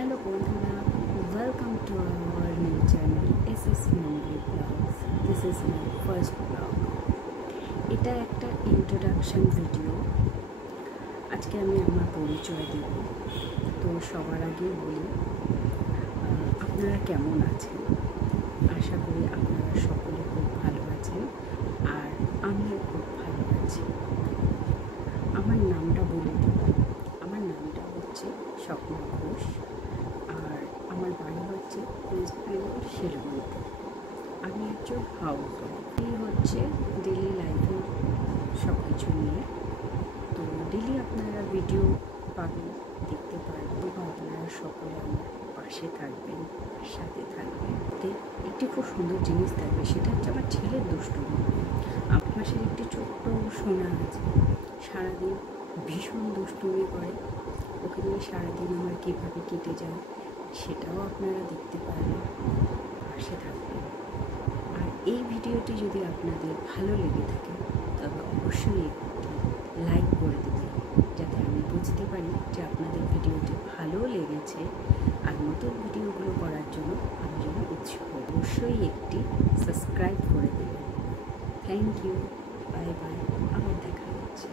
Hello বন্ধুরা, welcome to our new channel SS Memory Blogs. This is my first blog. এটা একটা introduction video. আজকে আমি আমার পরিচয় দেব। তো সবার আগে বলি, আপনারা কেমন আছেন? আশা করি আপনারা সকলে খুব ভালো আছেন, আর আমিও খুব ভালো আছি। আমার নামটা বলে দেব। আমার নামটা হচ্ছে স্বপ্না ঘোষ, আর আমার বাড়ি হচ্ছে ওয়েস্ট বেঙ্গল শিলিগুড়িতে। আমি একজন হাউস ওয়াইফ। এই হচ্ছে ডেলি লাইফের সব কিছু নিয়ে। তো ডেলি আপনারা ভিডিও পাবেন, দেখতে পারবেন, বা আপনারা সকলে আমার পাশে থাকবেন, সাথে থাকবেন। একটি খুব সুন্দর জিনিস থাকবে, সেটা হচ্ছে আমার ছেলের দুষ্টুমি। আমার পাশের একটি ছোট্ট সোনা আছে, সারাদিন ভীষণ দুষ্টুমি করে। ওকে নিয়ে সারাদিন আমার কীভাবে কেটে যায় সেটাও আপনারা দেখতে পারবেন, পাশে থাকবেন। আর এই ভিডিওটি যদি আপনাদের ভালো লেগে থাকে তবে অবশ্যই একটি লাইক করে দেবেন, যাতে আমি বুঝতে পারি যে আপনাদের ভিডিওটি ভালো লেগেছে, আর নতুন ভিডিওগুলো করার জন্য আমি যেন উৎসুক হই। অবশ্যই একটি সাবস্ক্রাইব করে দেবেন। থ্যাংক ইউ, বাই বাই, আবার দেখা হচ্ছে।